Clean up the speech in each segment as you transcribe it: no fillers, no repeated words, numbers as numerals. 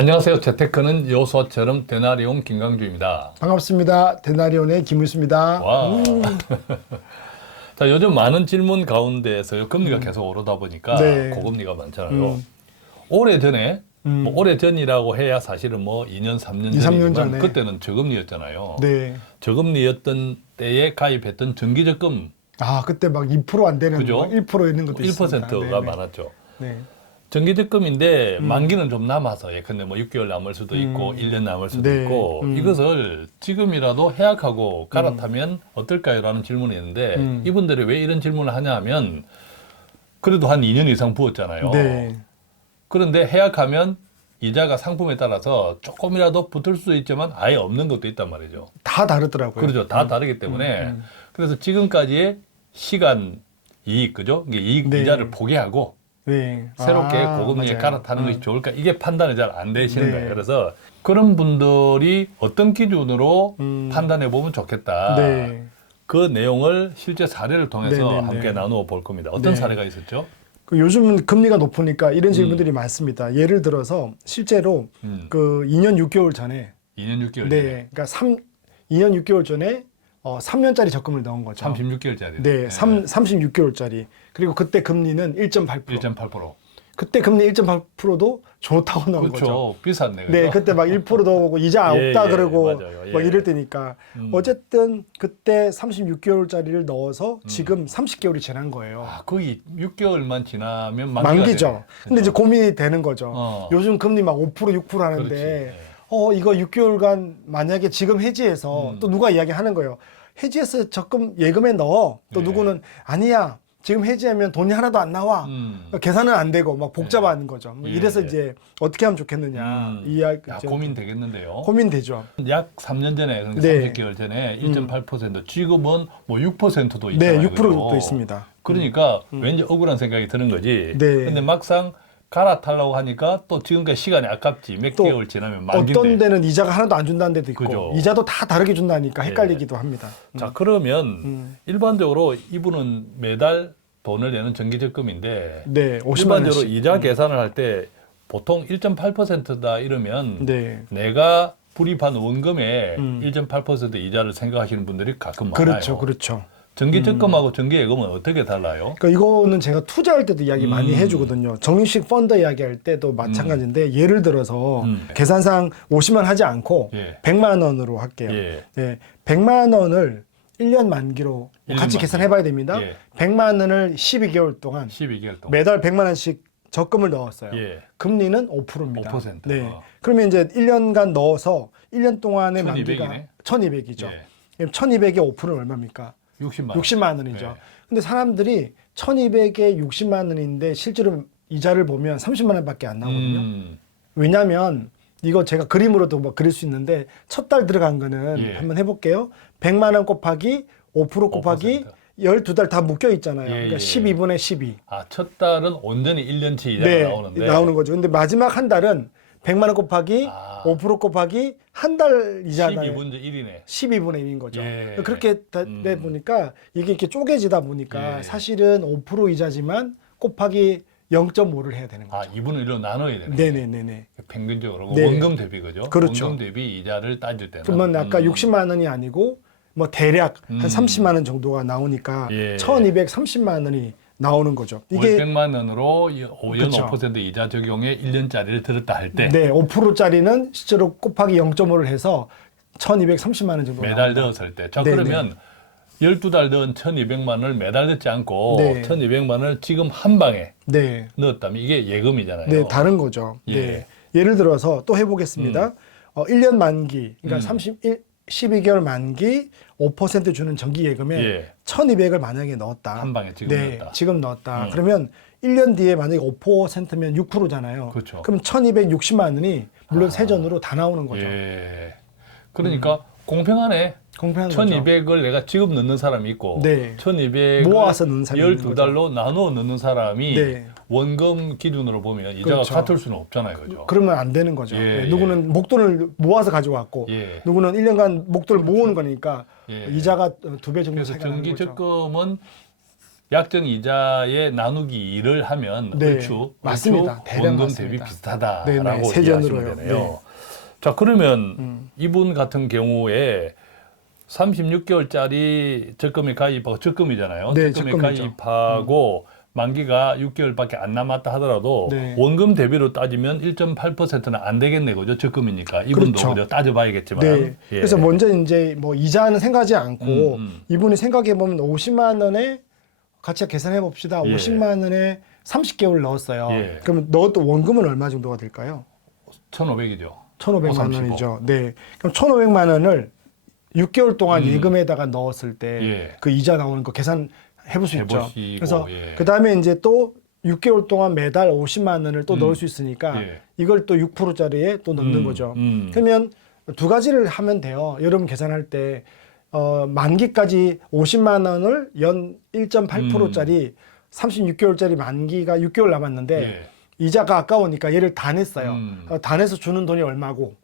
안녕하세요. 재테크는 요소처럼 데나리온 김강주입니다. 반갑습니다. 데나리온의 김우수입니다. 와. 자, 요즘 많은 질문 가운데에서 금리가 계속 오르다 보니까 네. 고금리가 많잖아요. 오래전에 뭐 오래전이라고 해야 사실은 뭐 2년, 3년 2, 3년 전이지만 전에. 그때는 저금리였잖아요. 네. 저금리였던 때에 가입했던 정기적금 아, 그때 막 2% 안 되는 그죠? 막 1% 있는 것도 있습니다. 1%가 네네. 많았죠. 네. 정기적금인데 만기는 좀 남아서 예컨대 뭐 6개월 남을 수도 있고 1년 남을 수도 네. 있고 이것을 지금이라도 해약하고 갈아타면 어떨까요? 라는 질문이 있는데 이분들이 왜 이런 질문을 하냐 하면 그래도 한 2년 이상 부었잖아요. 네. 그런데 해약하면 이자가 상품에 따라서 조금이라도 붙을 수 있지만 아예 없는 것도 있단 말이죠. 다 다르더라고요. 그렇죠. 다 다르기 때문에 그래서 지금까지의 시간 이익, 그죠? 이게 이익 네. 이자를 포기하고 네. 새롭게 아, 고금리에 맞아요. 갈아타는 것이 좋을까? 이게 판단이 잘 안 되시는 네. 거예요. 그래서 그런 분들이 어떤 기준으로 판단해 보면 좋겠다. 네. 그 내용을 실제 사례를 통해서 네, 네, 함께 네. 나누어 볼 겁니다. 어떤 네. 사례가 있었죠? 그 요즘은 금리가 높으니까 이런 질문들이 많습니다. 예를 들어서 실제로 그 2년 6개월 전에 2년 6개월 네. 전에 그러니까 2년 6개월 전에 3년짜리 적금을 넣은 거죠. 36개월짜리. 네, 36개월짜리. 그리고 그때 금리는 1.8%. 1.8%. 그때 금리 1.8%도 좋다고 나온 그렇죠. 거죠. 비쌌네. 그죠? 네, 그때 막 1%도 오고 이자 예, 없다 예, 그러고 맞아요. 예. 막 이럴 때니까 어쨌든 그때 36개월짜리를 넣어서 지금 30개월이 지난 거예요. 아, 거의 6개월만 지나면 만기죠. 되네. 근데 이제 고민이 되는 거죠. 요즘 금리 막 5%, 6% 하는데 그렇지. 예. 이거 6개월간 만약에 지금 해지해서 또 누가 이야기하는 거예요. 해지해서 적금 예금에 넣어. 또 예. 누구는 아니야. 지금 해지하면 돈이 하나도 안 나와. 계산은 안 되고 막 복잡한 거죠. 뭐 예, 이래서 예. 이제 어떻게 하면 좋겠느냐. 이야기 야, 고민되겠는데요. 고민되죠. 약 3년 전에, 그러니까 네. 30개월 전에 1.8%, 지금은 뭐 6%도 네, 있잖아요. 6%도 그죠? 있습니다. 그러니까 왠지 억울한 생각이 드는 거지. 네. 근데 막상 갈아타려고 하니까 또 지금까지 시간이 아깝지. 몇 또 개월 지나면 만기인데. 어떤 데는 이자가 하나도 안 준다는 데도 있고 그죠. 이자도 다 다르게 준다니까 헷갈리기도 합니다. 자, 그러면 일반적으로 이분은 매달 돈을 내는 정기적금인데 네, 50만 일반적으로 원씩. 이자 계산을 할 때 보통 1.8%다 이러면 네. 내가 불입한 원금의 1.8% 이자를 생각하시는 분들이 가끔 많아요. 그렇죠. 그렇죠. 정기적금하고 정기예금은 어떻게 달라요? 그러니까 이거는 제가 투자할 때도 이야기 많이 해주거든요. 정리식 펀드 이야기할 때도 마찬가지인데 예를 들어서 계산상 50만 하지 않고 예. 100만 원으로 할게요. 예. 네, 100만 원을 1년 만기로 1년 같이 만기. 계산해 봐야 됩니다. 예. 100만 원을 12개월 동안 12개월 동안. 매달 100만 원씩 적금을 넣었어요. 예. 금리는 5%입니다. 5%. 네. 그러면 이제 1년간 넣어서 1년 동안의 1200이네. 만기가 1200이죠. 예. 1200의 5%는 얼마입니까? 60만 원. 60만 원이죠. 네. 근데 사람들이 1200에 60만 원인데 실제로 이자를 보면 30만 원밖에 안 나오거든요. 왜냐하면 이거 제가 그림으로도 뭐 그릴 수 있는데 첫 달 들어간 거는 예. 한번 해볼게요. 100만 원 곱하기 5% 곱하기 12달 다 묶여 있잖아요. 예, 그러니까 예. 12분의 12. 아, 첫 달은 온전히 1년치 이자가 네, 나오는데 나오는 거죠. 근데 마지막 한 달은 100만 원 곱하기 아. 5% 곱하기 한 달 이자가 12분의 1이네. 12분의 1인 거죠. 예. 그렇게 돼 보니까 이게 이렇게 쪼개지다 보니까 예. 사실은 5% 이자지만 곱하기 0.5를 해야 되는 아, 거죠. 2분의 1로 나눠야 되네. 네네네네. 평균적으로 네. 원금 대비 그죠? 그렇죠. 원금 대비 이자를 따질 때는 그러면 아까 60만 원이 아니고 뭐 대략 한 30만 원 정도가 나오니까 예. 1230만 원이 나오는 거죠. 이게 이게 100만 원으로 연 그렇죠. 5% 이자 적용에 1년짜리를 들었다 할 때 네, 5%짜리는 실제로 곱하기 0.5를 해서 1230만 원 정도 매달 나옵니다. 넣었을 때. 자, 네, 그러면 12달 넣은 1200만 원을 매달 넣지 않고 네. 1200만 원을 지금 한 방에 네. 넣었다면 이게 예금이잖아요. 네, 다른 거죠. 예. 네. 예를 들어서 또 해보겠습니다. 1년 만기, 그러니까 12개월 만기 5% 주는 정기 예금에 예. 1200을 만약에 넣었다. 한 방에 지금 네, 넣었다. 지금 넣었다. 그러면 1년 뒤에 만약에 5%면 6%잖아요. 그렇죠. 그럼 1260만 원이 물론 세전으로 다 나오는 거죠. 예. 그러니까 공평하네. 공평한 거죠. 1200을 내가 지금 넣는 사람이 있고 네. 1200을 모아서 넣는 사람이 있는 12달로 나누어 넣는 사람이 네. 원금 기준으로 보면 이자가 그렇죠. 같을 수는 없잖아요. 그죠? 그러면 안 되는 거죠. 예, 네, 예. 누구는 목돈을 모아서 가져왔고 예. 누구는 1년간 목돈을 모으는 거니까 예. 이자가 2배 정도 그래서 차이가 나는 거죠. 정기적금은 약정 이자의 나누기 2를 하면 네, 얼추 맞습니다. 대략 원금 맞습니다. 대비 비슷하다라고 네네, 이해하시면 세전으로요. 되네요. 네. 자, 그러면 이분 같은 경우에 36개월짜리 적금에 가입하고 적금이잖아요. 네, 적금에 적금이죠. 가입하고 만기가 6개월밖에 안 남았다 하더라도 네. 원금 대비로 따지면 1.8%는 안 되겠네, 그죠? 적금이니까 이분도 그렇죠. 그죠? 따져봐야겠지만. 네. 예. 그래서 먼저 이제 뭐 이자는 생각하지 않고 음. 이분이 생각해 보면 50만 원에 같이 계산해 봅시다. 예. 50만 원에 30개월 넣었어요. 예. 그러면 넣었던 원금은 얼마 정도가 될까요? 1,500이죠. 1,500만 535. 원이죠. 네. 그럼 1,500만 원을 6개월 동안 예금에다가 넣었을 때 그 예. 이자 나오는 거 계산해 볼 수 있죠. 해보시고, 그래서 예. 그다음에 이제 또 6개월 동안 매달 50만 원을 또 넣을 수 있으니까 예. 이걸 또 6%짜리에 또 넣는 거죠. 음. 그러면 두 가지를 하면 돼요. 여러분 계산할 때 만기까지 50만 원을 연 1.8%짜리 36개월짜리 만기가 6개월 남았는데 예. 이자가 아까우니까 얘를 다 냈어요. 음. 다 내서 주는 돈이 얼마고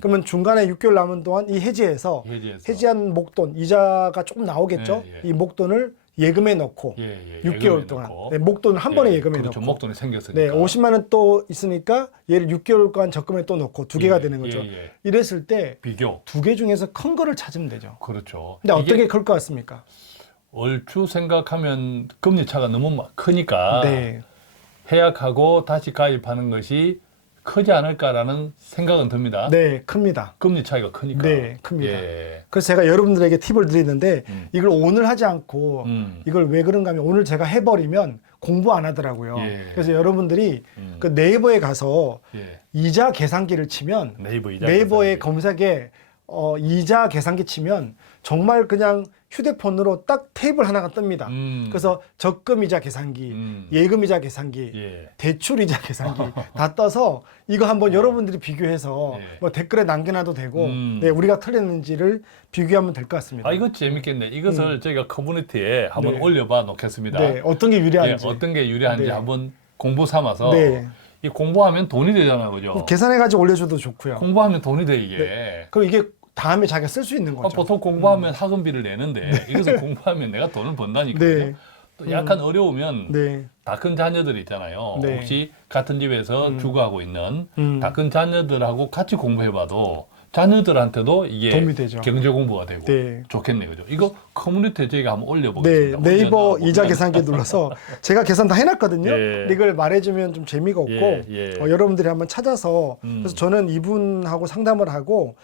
그러면 중간에 6개월 남은 동안 이 해지해서 해지한 목돈 이자가 조금 나오겠죠. 예, 예. 이 목돈을 예금에 넣고 예, 예. 6개월 예금에 동안 넣고. 네, 목돈을 한 번에 예, 예금에 그렇죠. 넣고 목돈이 생겼으니까. 네, 50만 원 또 있으니까 얘를 6개월간 적금에 또 넣고 두 개가 예, 되는 거죠. 예, 예. 이랬을 때 비교. 두 개 중에서 큰 거를 찾으면 되죠. 그렇죠. 근데 어떻게 이게 클 것 같습니까? 얼추 생각하면 금리 차가 너무 크니까 네. 해약하고 다시 가입하는 것이 크지 않을까라는 생각은 듭니다. 네, 큽니다. 금리 차이가 크니까. 네, 큽니다. 예. 그래서 제가 여러분들에게 팁을 드리는데 이걸 오늘 하지 않고 이걸 왜 그런가 하면 오늘 제가 해버리면 공부 안 하더라고요. 예. 그래서 여러분들이 그 네이버에 가서 예. 이자 계산기를 치면 네이버 이자 네이버의 계산기. 검색에 이자 계산기 치면 정말 그냥 휴대폰으로 딱 테이블 하나가 뜹니다. 그래서 적금 이자 계산기, 예금 이자 계산기, 예. 대출 이자 계산기 다 떠서 이거 한번 여러분들이 비교해서 예. 뭐 댓글에 남겨놔도 되고 네, 우리가 틀렸는지를 비교하면 될 것 같습니다. 아, 이거 재밌겠네. 이것을 저희가 커뮤니티에 한번 네. 올려봐 놓겠습니다. 네, 어떤 게 예, 유리한지 어떤 게 유리한지 네. 한번 공부 삼아서 네. 이 공부하면 돈이 되잖아요, 그죠? 계산해가지고 올려줘도 좋고요. 공부하면 돈이 돼 이게. 그럼 이게 다음에 자기가 쓸 수 있는 거죠. 보통 공부하면 학원비를 내는데 이것을 공부하면 내가 돈을 번다니까요. 네. 또 약간 어려우면 네. 다 큰 자녀들이 있잖아요. 네. 혹시 같은 집에서 주거하고 있는 다 큰 자녀들하고 같이 공부해봐도 자녀들한테도 이게 도움이 되죠. 경제 공부가 되고 네. 좋겠네요, 그죠? 이거 커뮤니티에 저희가 한번 올려보겠습니다. 네, 네이버 올려놔 이자 보면. 계산기 눌러서 제가 계산 다 해놨거든요. 예. 근데 이걸 말해주면 좀 재미가 없고 예, 예. 여러분들이 한번 찾아서 그래서 저는 이분하고 상담을 하고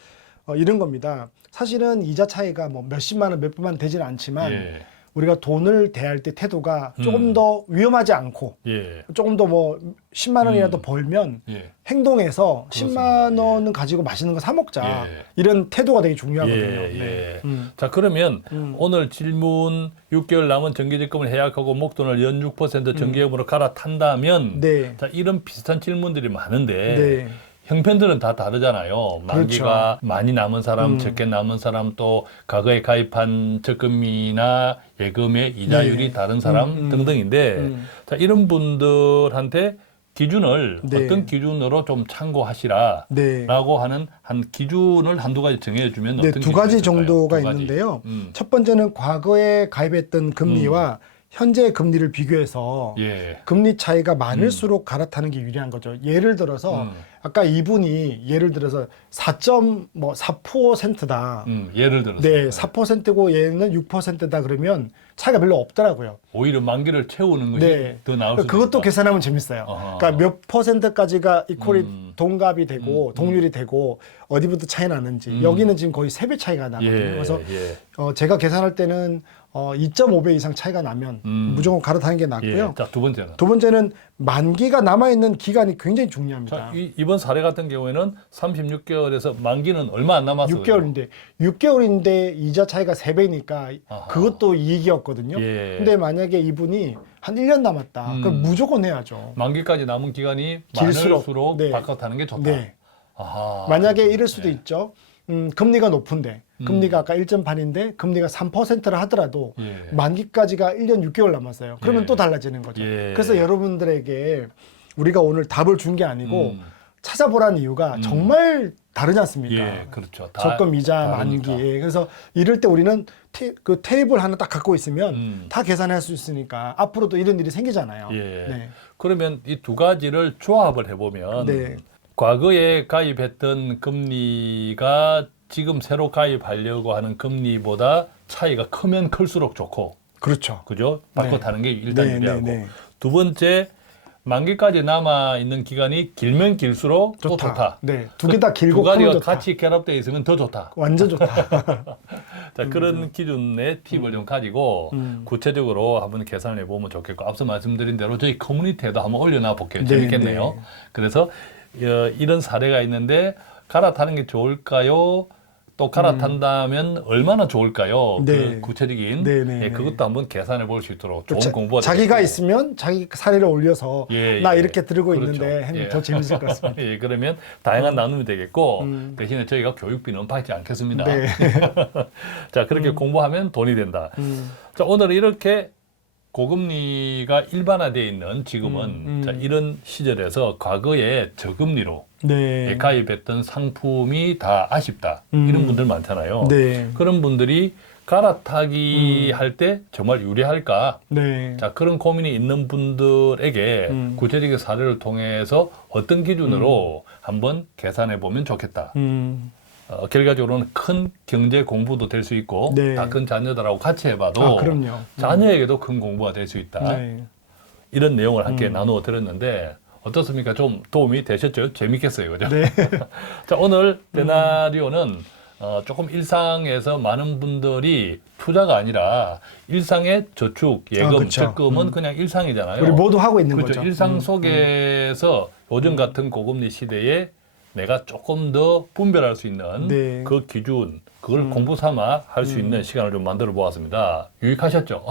이런 겁니다. 사실은 이자 차이가 뭐 몇십만 원, 몇백만 원 되지는 않지만 예. 우리가 돈을 대할 때 태도가 조금 더 위험하지 않고 예. 조금 더 뭐 10만 원이라도 벌면 예. 행동해서 그렇습니다. 10만 원은 가지고 맛있는 거 사 먹자. 예. 이런 태도가 되게 중요하거든요. 예, 네. 예. 자, 그러면 오늘 질문 6개월 남은 정기적금을 해약하고 목돈을 연 6% 정기예금으로 갈아탄다면 네. 자, 이런 비슷한 질문들이 많은데 네. 형편들은 다 다르잖아요. 만기가 많이 남은 사람, 적게 남은 사람, 또 과거에 가입한 적금이나 예금의 이자율이 네. 다른 사람 등등인데 자, 이런 분들한테 기준을 네. 어떤 기준으로 좀 참고하시라 네. 라고 하는 한 기준을 한두 가지 정해주면 네, 어떤 두 가지 기준이 있을까요? 정도가 두 가지. 있는데요. 첫 번째는 과거에 가입했던 금리와 현재 금리를 비교해서 예. 금리 차이가 많을수록 갈아타는 게 유리한 거죠. 예를 들어서 아까 이분이 예를 들어서 4.4%다. 예를 들어서 네, 4%고 얘는 6%다 그러면 차이가 별로 없더라고요. 오히려 만기를 채우는 것이 네. 더 나을 수도 그것도 있다. 계산하면 재밌어요. 어허. 그러니까 몇 퍼센트까지가 이퀄이 동갑이 되고 동률이 되고 어디부터 차이 나는지 여기는 지금 거의 3배 차이가 나거든요. 예, 그래서 예. 제가 계산할 때는 2.5배 이상 차이가 나면 무조건 갈아타는 게 낫고요. 자, 두 번째는 두 번째는 만기가 남아있는 기간이 굉장히 중요합니다. 자, 이번 사례 같은 경우에는 36개월에서 만기는 얼마 안 남았어요. 6개월인데 이자 차이가 3배니까 아하. 그것도 이익이었거든요. 예. 근데 만약에 이분이 한 1년 남았다. 그럼 무조건 해야죠. 만기까지 남은 기간이 길수록, 많을수록 네. 바꿔타는 게 좋다. 네. 아하. 만약에 이럴 수도 있죠. 금리가 높은데 금리가 아까 1.8인데 금리가 3%라 하더라도 예. 만기까지가 1년 6개월 남았어요. 그러면 예. 또 달라지는 거죠. 예. 그래서 여러분들에게 우리가 오늘 답을 준 게 아니고 찾아보라는 이유가 정말 다르지 않습니까? 예, 그렇죠. 다 적금 이자 다르니까. 만기. 그래서 이럴 때 우리는 그 테이블 하나 딱 갖고 있으면 다 계산할 수 있으니까 앞으로도 이런 일이 생기잖아요. 예. 네. 그러면 이 두 가지를 조합을 해보면 네. 과거에 가입했던 금리가 지금 새로 가입하려고 하는 금리보다 차이가 크면 클수록 좋고, 그렇죠. 그죠? 바꿔 네. 타는 게 일단 네, 유리하고. 네, 네. 두 번째, 만기까지 남아 있는 기간이 길면 길수록 또 좋다. 네. 두 개 다 길고 두 가지가 크면 좋다. 같이 결합되어 있으면 더 좋다. 완전 좋다. 자, 그런 기준의 팁을 좀 가지고 구체적으로 한번 계산을 해보면 좋겠고, 앞서 말씀드린 대로 저희 커뮤니티에도 한번 올려놔 볼게요. 네, 재밌겠네요. 네. 그래서 이런 사례가 있는데 갈아타는 게 좋을까요? 또 갈아탄다면 얼마나 좋을까요? 네. 그 구체적인 네, 네, 예, 네. 그것도 한번 계산해 볼 수 있도록 좋은 자, 공부가 자기가 되겠고. 있으면 자기 사례를 올려서 예, 나 예. 이렇게 들고 그렇죠. 있는데 하면 예. 더 재밌을 것 같습니다. 예, 그러면 다양한 나눔이 되겠고 대신에 저희가 교육비는 받지 않겠습니다. 네. 자, 그렇게 공부하면 돈이 된다. 자, 오늘 이렇게 고금리가 일반화되어 있는 지금은 자, 이런 시절에서 과거에 저금리로 네. 가입했던 상품이 다 아쉽다. 이런 분들 많잖아요. 네. 그런 분들이 갈아타기 할 때 정말 유리할까? 네. 자, 그런 고민이 있는 분들에게 구체적인 사례를 통해서 어떤 기준으로 한번 계산해 보면 좋겠다. 결과적으로는 큰 경제 공부도 될 수 있고 네. 다 큰 자녀들하고 같이 해봐도 그럼요. 자녀에게도 큰 공부가 될 수 있다. 네. 이런 내용을 함께 나누어 드렸는데 어떻습니까? 좀 도움이 되셨죠? 재밌겠어요, 그죠? 네. 자, 오늘 데나리오는 조금 일상에서 많은 분들이 투자가 아니라 일상의 저축, 예금, 그쵸. 적금은 그냥 일상이잖아요. 우리 모두 하고 있는 그렇죠. 거죠. 일상 속에서 요즘 같은 고금리 시대에 내가 조금 더 분별할 수 있는 네. 그 기준, 그걸 공부 삼아 할 수 있는 시간을 좀 만들어 보았습니다. 유익하셨죠?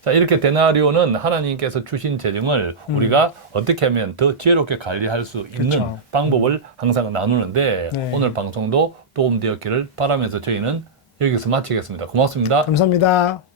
자, 이렇게 데나리오는 하나님께서 주신 재정을 우리가 어떻게 하면 더 지혜롭게 관리할 수 있는 그쵸. 방법을 항상 나누는데 네. 오늘 방송도 도움되었기를 바라면서 저희는 여기서 마치겠습니다. 고맙습니다. 감사합니다.